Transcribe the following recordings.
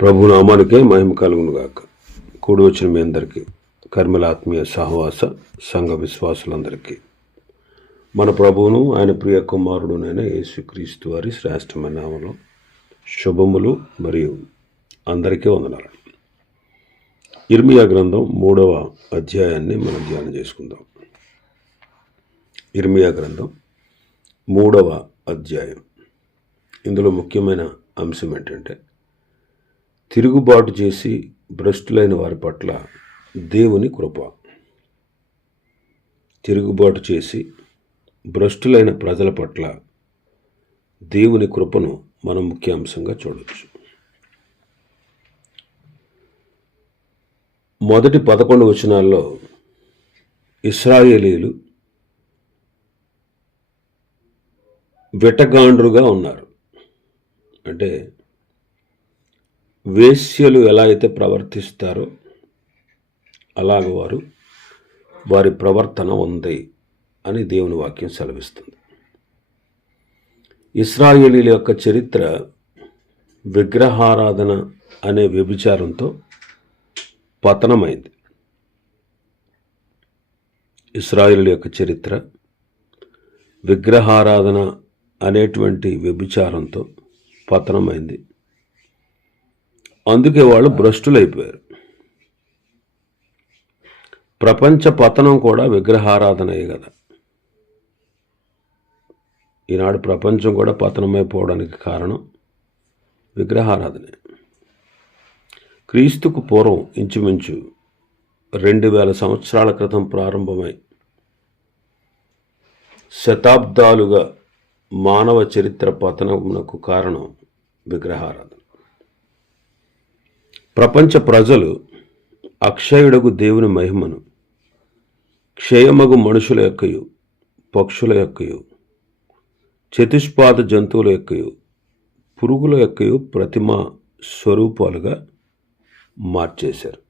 ప్రభు నామానికే మహిమ కలుగునుగాక. కూడి వచ్చిన మీ అందరికీ కర్మల ఆత్మీయ సహవాస సంఘ విశ్వాసులందరికీ. మన ప్రభువును ఆయన ప్రియ కుమారుడునైన యేసుక్రీస్తు వారి శ్రేష్టమైన నామలో శుభములు మరియు అందరికీ వందనాలు. ఇర్మియా గ్రంథం మూడవ అధ్యాయాన్ని మనం ధ్యానం చేసుకుందాం. ఇర్మియా గ్రంథం మూడవ అధ్యాయం. ఇందులో ముఖ్యమైన అంశం ఏంటంటే తిరుగుబాటు చేసి భ్రష్టులైన వారి పట్ల దేవుని కృప. తిరుగుబాటు చేసి భ్రష్టులైన ప్రజల పట్ల దేవుని కృపను మనం ముఖ్యాంశంగా చూడవచ్చు మొదటి పదకొండు వచనాల్లో ఇస్రాయేలీలు వెటగాండ్రుగా ఉన్నారు. అంటే వేశ్యలు ఎలా అయితే ప్రవర్తిస్తారో అలాగ వారు వారి ప్రవర్తన ఉంది అని దేవుని వాక్యం సెలవిస్తుంది. ఇస్రాయేలీల యొక్క చరిత్ర విగ్రహారాధన అనే వ్యభిచారంతో పతనమైంది. ఇస్రాయేల్ యొక్క చరిత్ర విగ్రహారాధన అనేటువంటి వ్యభిచారంతో పతనమైంది. అందుకే వాళ్ళు భ్రష్టులైపోయారు. ప్రపంచ పతనం కూడా విగ్రహారాధనయే కదా. ఈనాడు ప్రపంచం కూడా పతనమైపోవడానికి కారణం విగ్రహారాధనే. క్రీస్తుకు పూర్వం ఇంచుమించు రెండు వేల సంవత్సరాల క్రితం ప్రారంభమై శతాబ్దాలుగా మానవ చరిత్ర పతనమునకు కారణం విగ్రహారాధన. ప్రపంచ ప్రజలు అక్షయుడగు దేవుని మహిమను క్షయమగు మనుషుల యొక్కయు పక్షుల యొక్కయు చతుష్పాద జంతువుల యొక్కయు పురుగుల యొక్కయు ప్రతిమ స్వరూపాలుగా మార్చేశారు.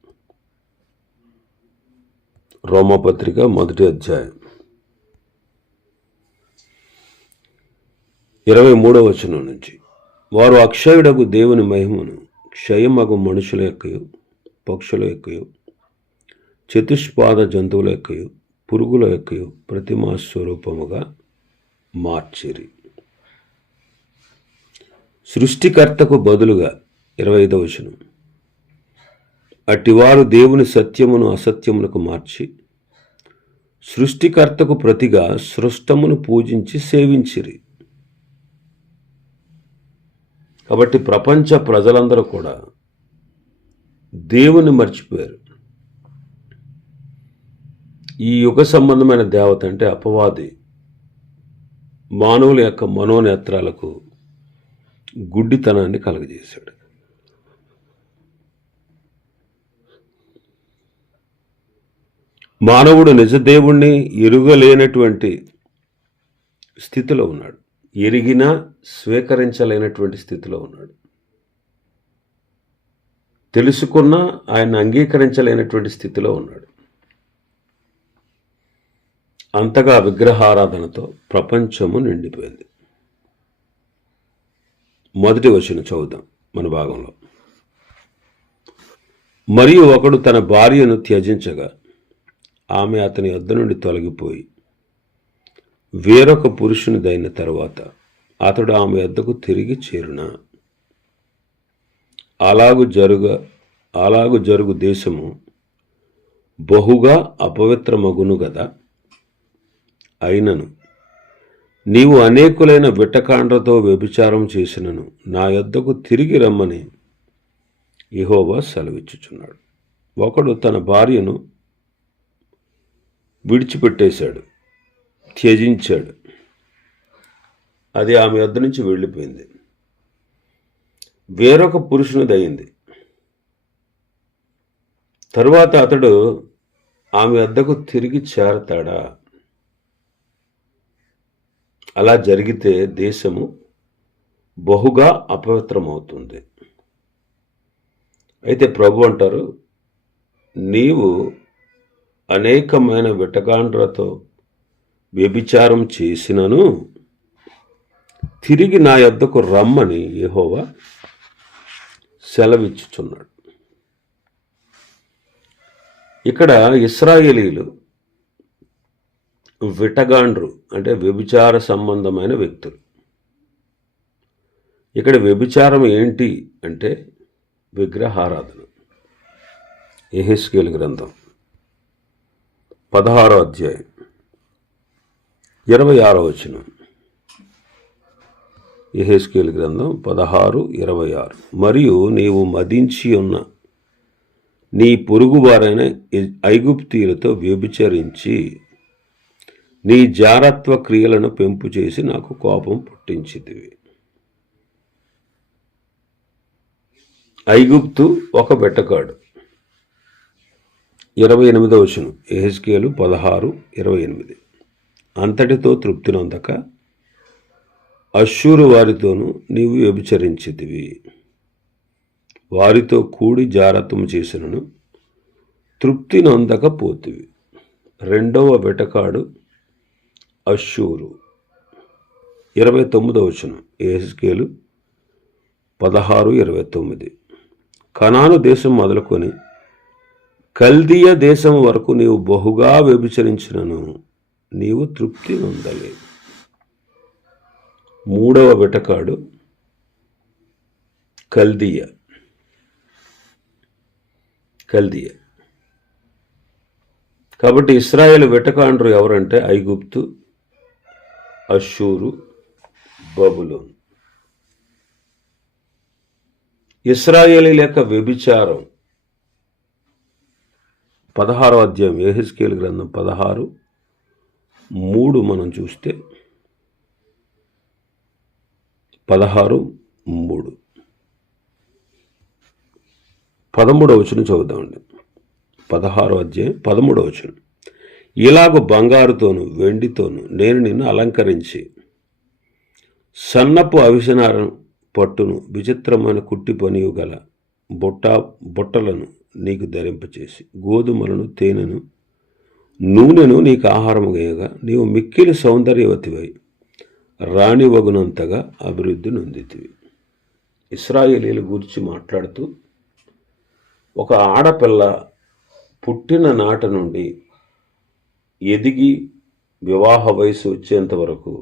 రోమపత్రిక మొదటి అధ్యాయం. ఇరవై మూడవ వచనం నుంచి. వారు అక్షయుడగు దేవుని మహిమను క్షయమగు మనుషుల యొక్కయు పక్షుల యొక్కయు చతుష్పాద జంతువుల యొక్కయు పురుగుల యొక్కయు ప్రతిమా స్వరూపముగా మార్చిరి. సృష్టికర్తకు బదులుగా ఇరవై ఐదవ వచనం. అటివారు దేవుని సత్యమును అసత్యములకు మార్చి సృష్టికర్తకు ప్రతిగా సృష్టమును పూజించి సేవించిరి. కాబట్టి ప్రపంచ ప్రజలందరూ కూడా దేవుని మర్చిపోయారు. ఈ యుగ సంబంధమైన దేవత అంటే అపవాది. మానవుల యొక్క మనోనేత్రాలకు గుడ్డితనాన్ని కలుగజేశాడు. మానవుడు నిజదేవుణ్ణి ఎరుగలేనటువంటి స్థితిలో ఉన్నాడు. ఎరిగినా స్వీకరించలేనటువంటి స్థితిలో ఉన్నాడు. తెలుసుకున్నా ఆయన అంగీకరించలేనటువంటి స్థితిలో ఉన్నాడు. అంతగా విగ్రహారాధనతో ప్రపంచము నిండిపోయింది. మొదటి వచ్చిన చదువుదాం మన భాగంలో. మరియు ఒకడు తన భార్యను త్యజించగా ఆమె అతని వద్ద నుండి తొలగిపోయి వేరొక పురుషునిదైన తరువాత అతడు ఆమె వద్దకు తిరిగి చేరున. అలాగు జరుగ అలాగు జరుగు దేశము బహుగా అపవిత్రమగును గదా? అయినను. నీవు అనేకులైన విట్టకాండ్రతో వ్యభిచారం చేసినను. నా యొద్దకు తిరిగి రమ్మని ఇహోవా సెలవిచ్చుచున్నాడు. ఒకడు తన భార్యను విడిచిపెట్టేశాడు. త్యజించాడు. అది ఆమె వద్ద నుంచి వెళ్ళిపోయింది. వేరొక పురుషునిది అయింది తరువాత అతడు ఆమె వద్దకు తిరిగి చేరతాడా? అలా జరిగితే దేశము బహుగా అపవిత్రమవుతుంది. అయితే ప్రభు అంటారు నీవు అనేకమైన విటకాండ్రతో వ్యభిచారం చేసినను. తిరిగి నా యొద్దకు రమ్మని యహోవా సెలవిచ్చుచున్నాడు. ఇక్కడ ఇస్రాయేలీలు విటగాండ్రు అంటే వ్యభిచార సంబంధమైన వ్యక్తులు. ఇక్కడ వ్యభిచారం ఏంటి అంటే విగ్రహారాధన. ఎహెస్కేల్ గ్రంథం పదహారో అధ్యాయం. ఇరవై ఆరో వచనం. ఎహెస్కేల్ గ్రంథం పదహారు ఇరవై ఆరు. మరియు నీవు మదించి ఉన్న నీ పొరుగువారైన ఐగుప్తీయులతో వ్యభిచరించి నీ జారత్వ క్రియలను పెంపు చేసి నాకు కోపం పుట్టించితివి. ఐగుప్తు ఒక వెట్టకాడు ఇరవై ఎనిమిదవ వచనం. ఎహెస్కేలు పదహారు ఇరవై ఎనిమిది. అంతటితో తృప్తి నొందక అశ్షూరు వారితోనూ నీవు వ్యభిచరించితివి. వారితో కూడి జారత్వం చేసినను తృప్తి నొందకపోతివి రెండవ వెటకాడు అశ్షూరు ఇరవై తొమ్మిదవ వచనం. ఏసుకేలు పదహారు ఇరవై తొమ్మిది. కనాను దేశం మొదలుకొని కల్దీయ దేశం వరకు నీవు బహుగా వ్యభిచరించినను. నీవు తృప్తి నొందలేదు మూడవ వెటకాడు కల్దియ. కల్దియ. కాబట్టి ఇస్రాయేల్ వెటకాండ్రు ఎవరంటే ఐగుప్తు అషూరు బబులోన్. ఇస్రాయేలీల యొక్క వ్యభిచారం. పదహారో అధ్యాయం ఏహెస్కేల్ గ్రంథం పదహారు. మూడు మనం చూస్తే పదహారు మూడు. పదమూడవ వచనం చదువుదామండి. పదహారో అధ్యాయం పదమూడవ వచనం. ఇలాగ బంగారుతోను వెండితోను నేను నిన్ను అలంకరించి సన్నపు అవిసనారం పట్టును విచిత్రమైన కుట్టి పనియు గల బుట్ట బుట్టలను నీకు ధరింపచేసి గోధుమలను తేనెను నూనెను నీకు ఆహారముగా నీవు మిక్కిలి సౌందర్యవతివై రాణివగునంతగా అభివృద్ధి నొందితివి. ఇస్రాయేలీల గురించి మాట్లాడుతూ ఒక ఆడపిల్ల పుట్టిన నాట నుండి ఎదిగి వివాహ వయసు వచ్చేంత వరకు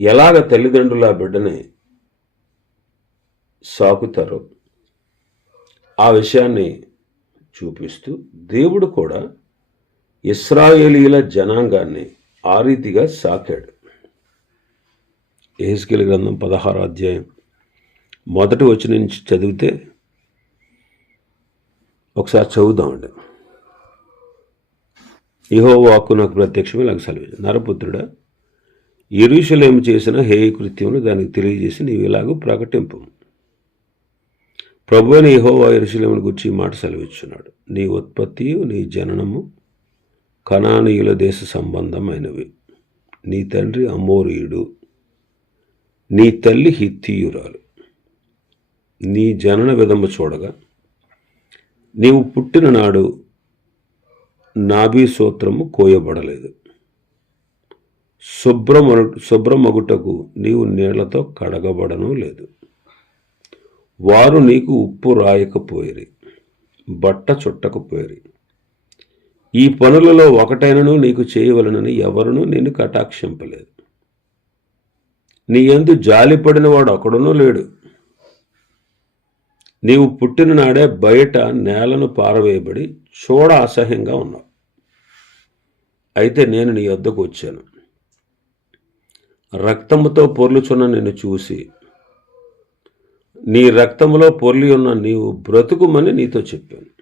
ఎలాగ తల్లిదండ్రుల ఆ బిడ్డని సాకుతారో ఆ విషయాన్ని చూపిస్తూ దేవుడు కూడా ఇస్రాయేలీల జనాంగాన్ని ఆ రీతిగా సాకాడు. ఏహెస్కేల్ గ్రంథం పదహారు అధ్యాయం మొదటి వచ్చి నుంచి చదివితే ఒకసారి చదువుదామండి ఇహో వాక్కు నాకు ప్రత్యక్షమే నాకు సెలవు నరపుత్రుడా ఎరుషలేము చేసిన హేయ కృత్యమును దానికి తెలియజేసి నీవు ఇలాగూ ప్రకటింపు. ప్రభు అని ఇహోవా ఎరుషలేమును గురించి మాట సెలవిచ్చున్నాడు నీ ఉత్పత్తి నీ జననము కణానీయుల దేశ సంబంధమైనవి. నీ తండ్రి అమోరీయుడు నీ తల్లి హిత్తీయురాలు. నీ జనన విధము చూడగా నీవు పుట్టిన నాడు నాభీ సూత్రము కోయబడలేదు. శుభ్రమ శుభ్రమగుటకు నీవు నీళ్ళతో కడగబడను లేదు. వారు నీకు ఉప్పు రాయకపోయిరి బట్ట చుట్టకపోయిరి. ఈ పనులలో ఒకటైనను నీకు చేయవలనని ఎవరునూ నిన్ను కటాక్షింపలేదు. నీ ఎందు జాలిపడిన వాడు ఒకడునూ లేడు. నీవు పుట్టిన నాడే బయట నేలను పారవేయబడి చూడ అసహ్యంగా ఉన్నావు. అయితే నేను నీ వద్దకు వచ్చాను. రక్తముతో పొర్లుచున్న నిన్ను చూసి నీ రక్తములో పొర్లి ఉన్న నీవు బ్రతుకుమని నీతో చెప్పాను.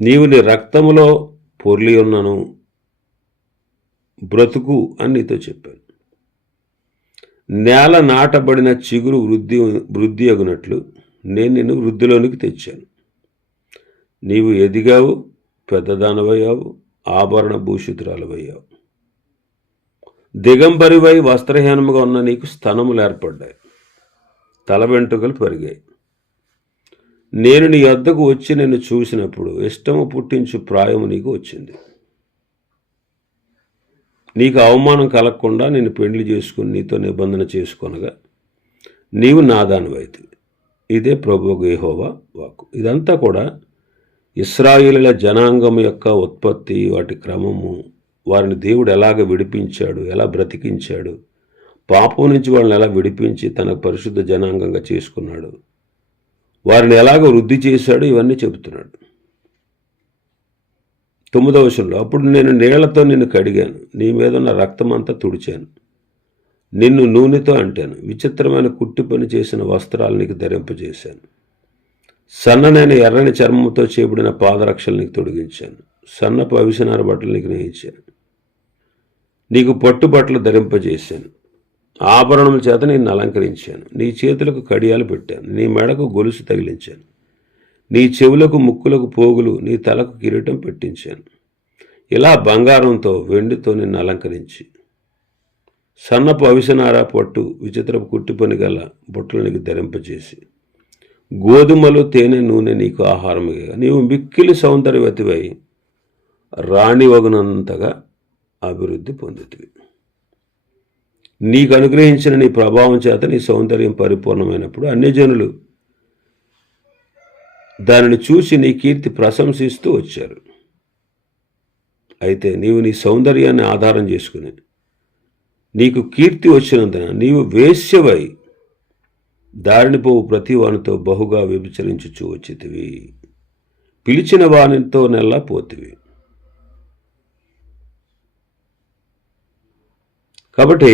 నీవు నీ రక్తములో పొర్లి ఉన్నను బ్రతుకు అని నీతో చెప్పాను. నేల నాటబడిన చిగురు వృద్ధి వృద్ధి అగునట్లు నేను నిన్ను వృద్ధిలోనికి తెచ్చాను. నీవు ఎదిగావు పెద్దదానవయ్యావు ఆభరణ భూషితురాలవయ్యావు. దిగంబరివై వస్త్రహీనముగా ఉన్న నీకు స్థనములు ఏర్పడ్డాయి. తల వెంట్రుకలు పెరిగాయి. నేను నీ వద్దకు వచ్చి నిన్ను చూసినప్పుడు ఇష్టము పుట్టించు ప్రాయము నీకు వచ్చింది. నీకు అవమానం కలగకుండా నేను పెండ్లి చేసుకుని నీతో నిబంధన చేసుకొనగా నీవు నాదానువైతివి ఇదే ప్రభు గేహోవా వాక్కు. ఇదంతా కూడా ఇస్రాయిల జనాంగం యొక్క ఉత్పత్తి వాటి క్రమము వారిని దేవుడు ఎలాగ విడిపించాడు ఎలా బ్రతికించాడు పాపం నుంచి వాళ్ళని ఎలా విడిపించి తన పరిశుద్ధ జనాంగంగా చేసుకున్నాడు. వారిని ఎలాగ వృద్ధి చేశాడు ఇవన్నీ చెబుతున్నాడు. తొమ్మిదవ వచనంలో అప్పుడు నేను నీళ్ళతో నిన్ను కడిగాను. నీ మీద ఉన్న రక్తం అంతా తుడిచాను. నిన్ను నూనెతో అంటాను. విచిత్రమైన కుట్టి పని చేసిన వస్త్రాలు నీకు ధరింపజేశాను. సన్ననైన ఎర్రని చర్మంతో చేయబడిన పాదరక్షలు నీకు తొడిగించాను. సన్నపు అవిసనార బట్టలు నీకు నేయించాను. నీకు పట్టు బట్టలు ధరింపజేశాను. ఆభరణముల చేత నిన్ను అలంకరించాను. నీ చేతులకు కడియాలు పెట్టాను. నీ మెడకు గొలుసు తగిలించాను. నీ చెవులకు ముక్కులకు పోగులు నీ తలకు కిరీటం పెట్టించాను. ఇలా బంగారంతో వెండితో నిన్ను అలంకరించి సన్నపు అవిసనార పట్టు విచిత్రపు కుట్టి పని గల బుట్టలు నీకు ధరింపజేసి గోధుమలు తేనె నూనె నీకు ఆహారముగా. నీవు మిక్కిలి సౌందర్యవతివై రాణివగునంతగా అభివృద్ధి పొందుతుంది నీకు అనుగ్రహించిన నీ ప్రభావం చేత నీ సౌందర్యం పరిపూర్ణమైనప్పుడు అన్యజనులు దానిని చూసి నీ కీర్తి ప్రశంసిస్తూ వచ్చారు. అయితే నీవు నీ సౌందర్యాన్ని ఆధారం చేసుకుని నీకు కీర్తి వచ్చినందున నీవు వేశ్యవై దారిని పోవు ప్రతి వానితో బహుగా వ్యభిచరించుచూ వచ్చితివి. పిలిచిన వానితో నెల్లా పోతివి. కాబట్టి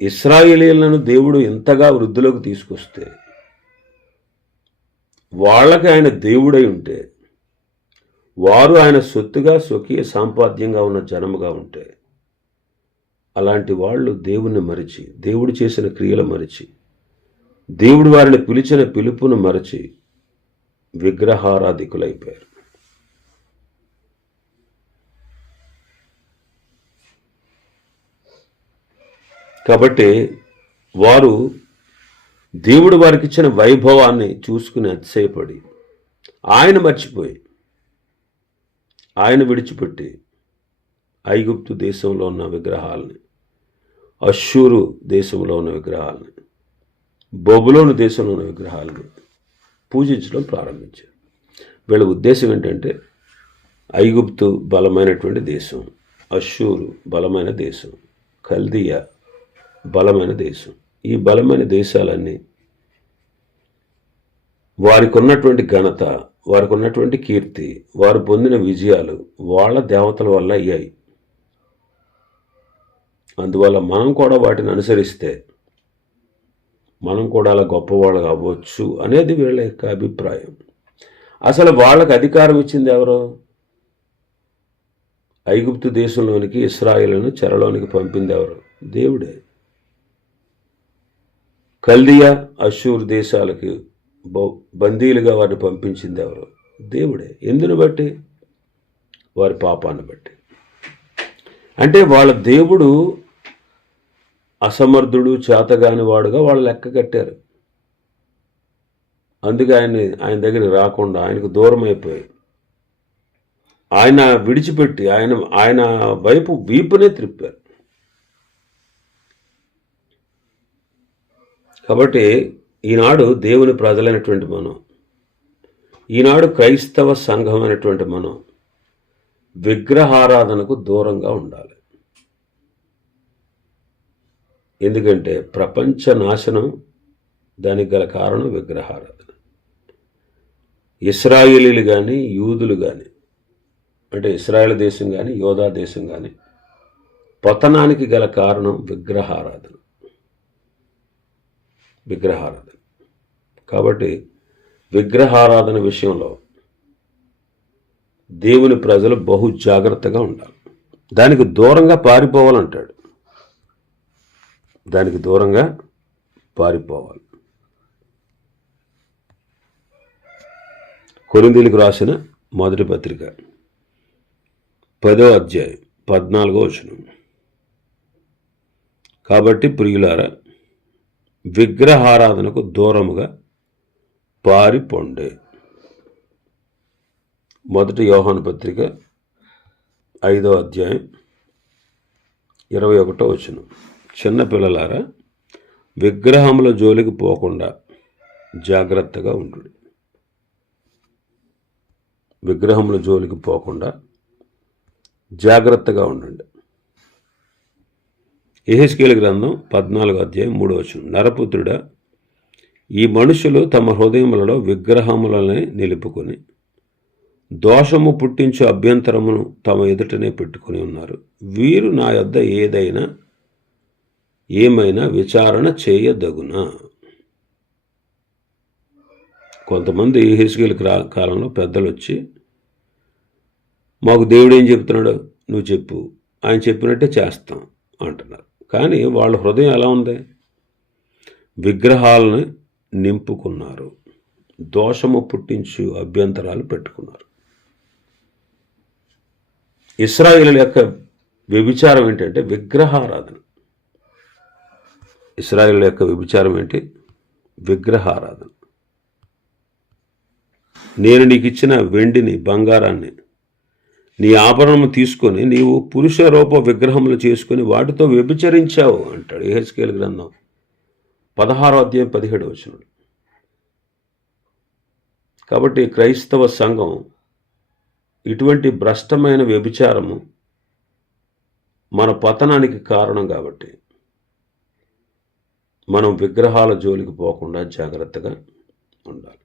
ఇస్రాయేలీలను దేవుడు ఎంతగా వృద్ధిలోకి తీసుకొస్తే వాళ్ళకి ఆయన దేవుడై ఉంటే వారు ఆయన సొత్తుగా స్వకీయ సాంపాద్యంగా ఉన్న జనముగా ఉంటే అలాంటి వాళ్ళు దేవుణ్ణి మరిచి దేవుడు చేసిన క్రియలు మరిచి దేవుడు వారిని పిలిచిన పిలుపును మరచి విగ్రహారాధికులైపోయారు. కాబట్టి వారు దేవుడు వారికి ఇచ్చిన వైభవాన్ని చూసుకుని అతిశయపడి ఆయన మర్చిపోయి ఆయన విడిచిపెట్టి ఐగుప్తు దేశంలో ఉన్న విగ్రహాలని అశ్షూరు దేశంలో ఉన్న విగ్రహాలని బొబులోని దేశంలో ఉన్న విగ్రహాలని పూజించడం ప్రారంభించారు. వీళ్ళ ఉద్దేశం ఏంటంటే ఐగుప్తు బలమైనటువంటి దేశం అశ్షూరు బలమైన దేశం కల్దియా బలమైన దేశం. ఈ బలమైన దేశాలన్నీ వారికి ఉన్నటువంటి ఘనత వారికి ఉన్నటువంటి కీర్తి వారు పొందిన విజయాలు వాళ్ళ దేవతల వల్ల అయ్యాయి. అందువల్ల మనం కూడా వాటిని అనుసరిస్తే మనం కూడా అలా గొప్పవాళ్ళు అవ్వచ్చు అనేది వీళ్ళ యొక్క అభిప్రాయం. అసలు వాళ్ళకి అధికారం ఇచ్చింది ఎవరు? ఐగుప్తు దేశంలోనికి ఇస్రాయిలను చెరలోనికి పంపింది ఎవరు? దేవుడే. కల్దియా అషూర్ దేశాలకి బ- బందీలుగా వారిని పంపించింది ఎవరు? దేవుడే. ఎందుని బట్టి? వారి పాపాన్ని బట్టి. అంటే వాళ్ళ దేవుడు అసమర్థుడు చేతగాని వాడుగా వాళ్ళు లెక్క కట్టారు. అందుకే ఆయన్ని ఆయన దగ్గరికి రాకుండా ఆయనకు దూరం అయిపోయి ఆయన విడిచిపెట్టి ఆయన ఆయన వైపు వీపునే త్రిప్పారు. కాబట్టి ఈనాడు దేవుని ప్రజలైనటువంటి మనం ఈనాడు క్రైస్తవ సంఘమైనటువంటి మనం విగ్రహారాధనకు దూరంగా ఉండాలి. ఎందుకంటే ప్రపంచ నాశనం దానికి గల కారణం విగ్రహారాధన. ఇస్రాయేలీలు కానీ యూదులు కానీ అంటే ఇస్రాయేల్ దేశం కానీ యోధా దేశం కానీ పతనానికి గల కారణం విగ్రహారాధన. విగ్రహారాధన. కాబట్టి విగ్రహారాధన విషయంలో దేవుని ప్రజలు బహు జాగ్రత్తగా ఉండాలి. దానికి దూరంగా పారిపోవాలంటాడు. దానికి దూరంగా పారిపోవాలి. కొరిందీలకు రాసిన మొదటి పత్రిక పదో అధ్యాయం పద్నాలుగో వచనం. కాబట్టి ప్రియులారా విగ్రహారాధనకు దూరముగా పారిపోండే. మొదటి యోహాను పత్రిక ఐదో అధ్యాయం ఇరవై ఒకటో వచ్చిన చిన్నపిల్లలారా విగ్రహముల జోలికి పోకుండా జాగ్రత్తగా ఉండు. విగ్రహముల జోలికి పోకుండా జాగ్రత్తగా ఉండండి ఎహెస్కేల గ్రంథం పద్నాలుగు అధ్యాయం మూడో వచనం. నరపుత్రుడా ఈ మనుషులు తమ హృదయములలో విగ్రహములనే నిలుపుకొని దోషము పుట్టించు అభ్యంతరమును తమ ఎదుటనే పెట్టుకుని ఉన్నారు. వీరు నా యొద్ద ఏదైనా ఏమైనా విచారణ చేయదగునా? కొంతమంది హిస్కిల్ కాలంలో పెద్దలు వచ్చి మాకు దేవుడు ఏం చెప్తున్నాడు నువ్వు చెప్పు ఆయన చెప్పినట్టే చేస్తాం అంటున్నారు. కానీ వాళ్ళ హృదయం ఎలా ఉంది? విగ్రహాలను నింపుకున్నారు. దోషము పుట్టించు అభ్యంతరాలు పెట్టుకున్నారు. ఇస్రాయిల్ యొక్క వ్యభిచారం ఏంటంటే విగ్రహారాధన. ఇస్రాయిల్ యొక్క వ్యభిచారం ఏంటి? విగ్రహారాధన. నేను నీకు ఇచ్చిన వెండిని బంగారాన్ని నీ ఆభరణము తీసుకొని నీవు పురుష రూప విగ్రహములు చేసుకొని వాటితో వ్యభిచరించావు అంటాడు ఏహెచ్కేల్ గ్రంథం పదహారో అధ్యాయం పదిహేడు వచనం కాబట్టి క్రైస్తవ సంఘం ఇటువంటి భ్రష్టమైన వ్యభిచారము మన పతనానికి కారణం కాబట్టి మనం విగ్రహాల జోలికి పోకుండా జాగ్రత్తగా ఉండాలి.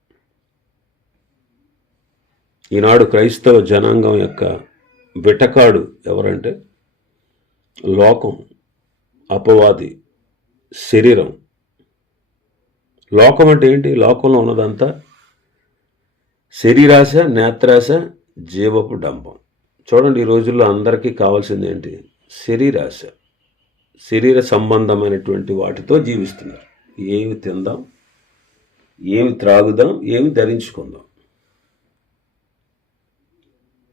ఈనాడు క్రైస్తవ జనాంగం యొక్క వెటకాడు ఎవరంటే లోకం అపవాది శరీరం. లోకం అంటే ఏంటి? లోకంలో ఉన్నదంతా శరీరాశ నేత్రాశ జీవపు డంబం. చూడండి ఈ రోజుల్లో అందరికీ కావాల్సింది ఏంటి? శరీరాశ. శరీర సంబంధమైనటువంటి వాటితో జీవిస్తున్నారు. ఏమి తిందాం? ఏమి త్రాగుదాం? ఏమి ధరించుకుందాం?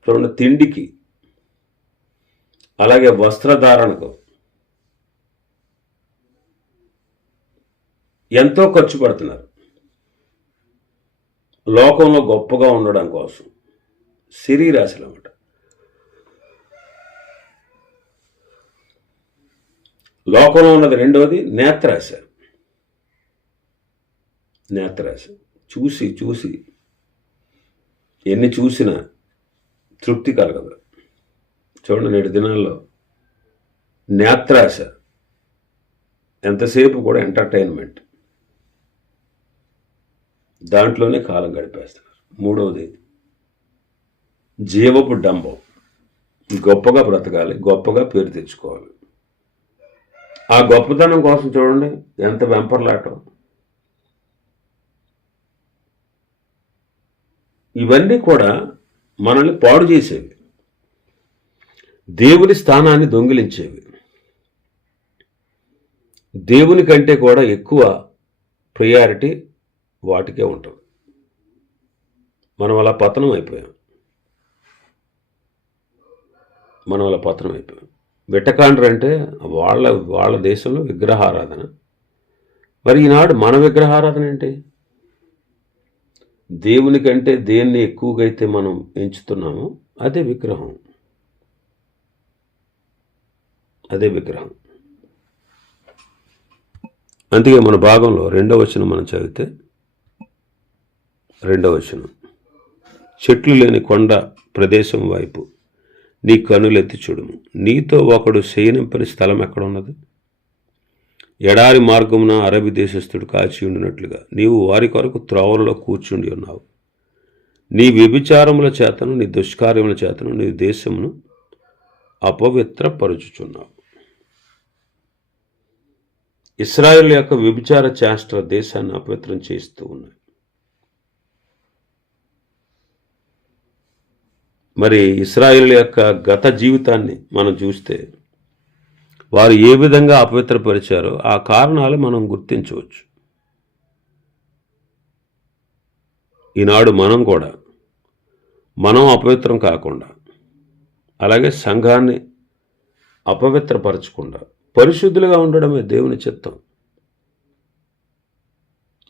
రెండు తిండికి అలాగే వస్త్రధారణకు ఎంతో ఖర్చు పెడుతున్నారు. లోకంలో గొప్పగా ఉండడం కోసం శరీరాశలు అన్నమాట లోకంలో ఉన్నది రెండవది నేత్రాశ నేత్రాశ చూసి చూసి ఎన్ని చూసినా తృప్తి కలగదు. చూడండి నేటి దినాల్లో నేత్రాశ ఎంతసేపు కూడా ఎంటర్టైన్మెంట్ దాంట్లోనే కాలం గడిపేస్తున్నారు. మూడవది జీవపు డంబం. గొప్పగా బ్రతకాలి గొప్పగా పేరు తెచ్చుకోవాలి. ఆ గొప్పతనం కోసం చూడండి ఎంత వెంపర్లాటం. ఇవన్నీ కూడా మనల్ని పాడు చేసేవి. దేవుని స్థానాన్ని దొంగిలించేవి. దేవుని కంటే కూడా ఎక్కువ ప్రయారిటీ వాటికే ఉంటుంది. మనం అలా పతనం అయిపోయాం. మనం అలా పతనం అయిపోయాం. వెట్టకాండ్రు అంటే వాళ్ళ వాళ్ళ దేశంలో విగ్రహారాధన. మరి ఈనాడు మన విగ్రహారాధన ఏంటి? దేవుని కంటే దేన్ని ఎక్కువగా అయితే మనం ఎంచుతున్నామో అదే విగ్రహం. అదే విగ్రహం. అందుకే మన భాగంలో రెండవ వచనం మనం చదివితే రెండవ వచనం. చెట్లు లేని కొండ ప్రదేశం వైపు నీ కనులెత్తి చూడుము. నీతో ఒకడు శయనింపని స్థలం ఎక్కడ ఉన్నది ఎడారి మార్గమున అరబి దేశస్థుడు కాచి ఉండినట్లుగా నీవు వారి కొరకు త్రోవలలో కూర్చుండి ఉన్నావు. నీ వ్యభిచారముల చేతను నీ దుష్కార్యముల చేతను నీ దేశమును అపవిత్రపరుచుచున్నావు. ఇస్రాయేల్ యొక్క వ్యభిచార చేష్ట దేశాన్ని అపవిత్రం చేస్తూ ఉన్నాయి. మరి ఇస్రాయేల్ యొక్క గత జీవితాన్ని మనం చూస్తే వారు ఏ విధంగా అపవిత్రపరిచారో ఆ కారణాలు మనం గుర్తించవచ్చు. ఈనాడు మనం కూడా మనం అపవిత్రం కాకుండా అలాగే సంఘాన్ని అపవిత్రపరచకుండా పరిశుద్ధులుగా ఉండడమే దేవుని చిత్తం.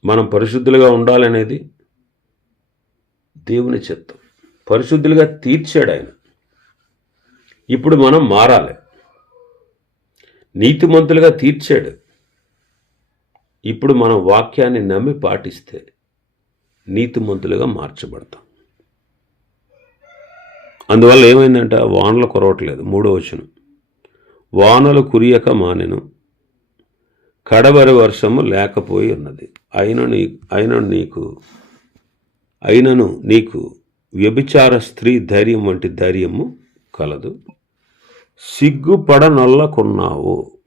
మనం పరిశుద్ధులుగా ఉండాలనేది దేవుని చిత్తం. పరిశుద్ధులుగా తీర్చాడు ఆయన. ఇప్పుడు మనం మారాలి. నీతిమంతులుగా తీర్చాడు. ఇప్పుడు మనం వాక్యాన్ని నమ్మి పాటిస్తే నీతిమంతులుగా మార్చబడతాం. అందువల్ల ఏమైందంట? వానలు కురవట్లేదు. మూడో వచనం. వానలు కురియక మానెను. కడవరి వర్షము లేకపోయి ఉన్నది. అయిన నీ అయిన నీకు అయినను నీకు వ్యభిచార స్త్రీ ధైర్యం వంటి ధైర్యము కలదు. సిగ్గుపడ నల్లకున్నావు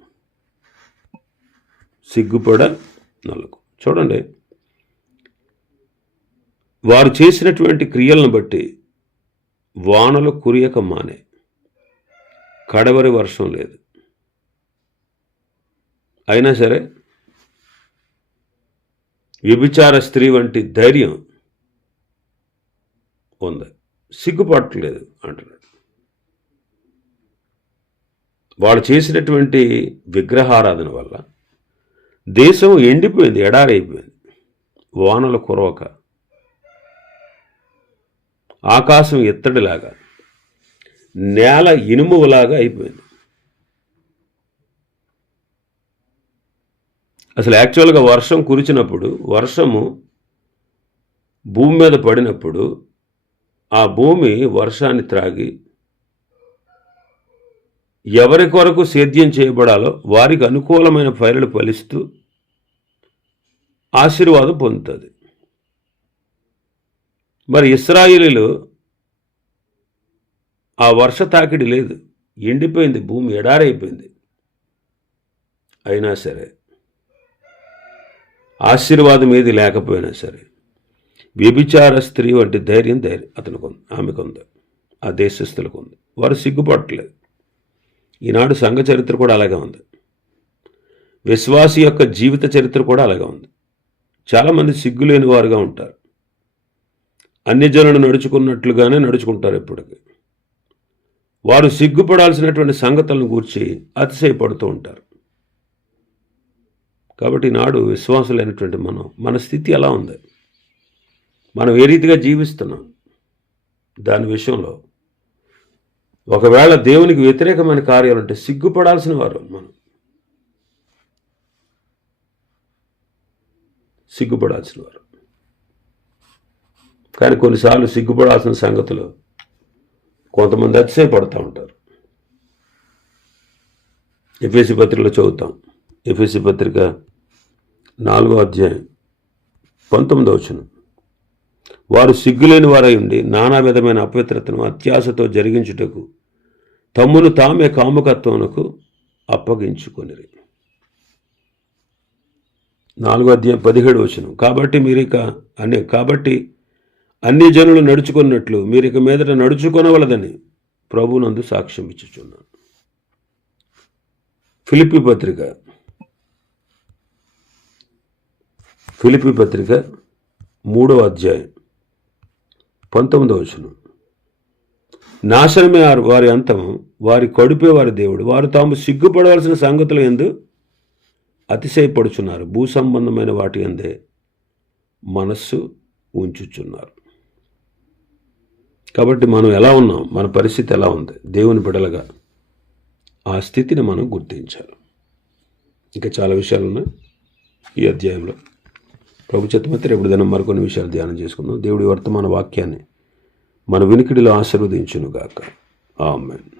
సిగ్గుపడ నల్లకు చూడండి. వారు చేసినటువంటి క్రియలను బట్టి వానలు కురియక మానే. కడవరి వర్షం లేదు. అయినా సరే వ్యభిచార స్త్రీ వంటి ధైర్యం ఉంది. సిగ్గుపడట్లేదు అంటున్నాడు. వాళ్ళు చేసినటువంటి విగ్రహారాధన వల్ల దేశం ఎండిపోయింది ఎడారైపోయింది. వానలు కురవక ఆకాశం ఎత్తడిలాగా నేల ఇనుములాగా అయిపోయింది. అసలు యాక్చువల్గా వర్షం కురిచినప్పుడు వర్షము భూమి మీద పడినప్పుడు ఆ భూమి వర్షాన్ని త్రాగి ఎవరి కొరకు సేద్యం చేయబడాలో వారికి అనుకూలమైన పైరలు ఫలిస్తూ ఆశీర్వాదం పొందుతుంది. మరి ఇస్రాయిలీలు ఆ వర్ష తాకిడి లేదు. ఎండిపోయింది భూమి ఎడారైపోయింది. అయినా సరే ఆశీర్వాదం ఏది లేకపోయినా సరే వ్యభిచార స్త్రీ వంటి ధైర్యం ధైర్యం అతనికి ఉంది ఆమెకు ఉంది ఆ దేశస్తులకు ఉంది. వారు సిగ్గుపడట్లేదు. ఈనాడు సంఘ చరిత్ర కూడా అలాగే ఉంది. విశ్వాసి యొక్క జీవిత చరిత్ర కూడా అలాగే ఉంది. చాలామంది సిగ్గులేని వారుగా ఉంటారు. అన్ని జనులు నడుచుకున్నట్లుగానే నడుచుకుంటారు ఎప్పటికీ. వారు సిగ్గుపడాల్సినటువంటి సంగతులను గూర్చి అతిశయపడుతూ ఉంటారు. కాబట్టి నాడు విశ్వాసులైనటువంటి మనం మన స్థితి ఎలా ఉంది? మనం ఏ రీతిగా జీవిస్తున్నాం? దాని విషయంలో ఒకవేళ దేవునికి వ్యతిరేకమైన కార్యాలు అంటే సిగ్గుపడాల్సిన వారు మనం. సిగ్గుపడాల్సిన వారు. కానీ కొన్నిసార్లు సిగ్గుపడాల్సిన సంగతులు కొంతమంది అతిశయపడుతూ ఉంటారు. ఎఫ్ఎసి పత్రికలో చదువుతాం. ఎఫ్ఎసి పత్రిక నాలుగో అధ్యాయం పంతొమ్మిదో వచనం. వారు సిగ్గులేని వారై ఉండి నానా విధమైన అపవిత్రతను అత్యాశతో జరిగించుటకు తమ్మును తామే కాముకత్వమునకు అప్పగించుకొనిరి. నాలుగో అధ్యాయం పదిహేడు వచనం. కాబట్టి మీరిక అనే కాబట్టి అన్ని జనులు నడుచుకున్నట్లు మీరిక మీదట నడుచుకొనవలదని ప్రభునందు సాక్ష్యం ఇచ్చుచున్నాను ఫిలిపి పత్రిక. ఫిలిపి పత్రిక మూడవ అధ్యాయం. పంతొమ్మిదవ వచనం. నాశనమే వారి- వారి అంతం వారి కడుపే వారి దేవుడు. వారు తాము సిగ్గుపడవలసిన సంగతులు ఎందు అతిశయపడుచున్నారు. భూ సంబంధమైన వాటి అందే మనస్సు ఉంచుచున్నారు. కాబట్టి మనం ఎలా ఉన్నాం? మన పరిస్థితి ఎలా ఉంది? దేవుని బిడలగా ఆ స్థితిని మనం గుర్తించాలి. ఇంకా చాలా విషయాలు ఉన్నాయి ఈ అధ్యాయంలో. ప్రభు చిత్తమైతే రేపు దినం మరికొన్ని విషయాలు ధ్యానం చేసుకుందాం. దేవుడి వర్తమాన వాక్యాన్ని మన వినికిడిలో ఆశీర్వదించునుగాక. ఆమెన్.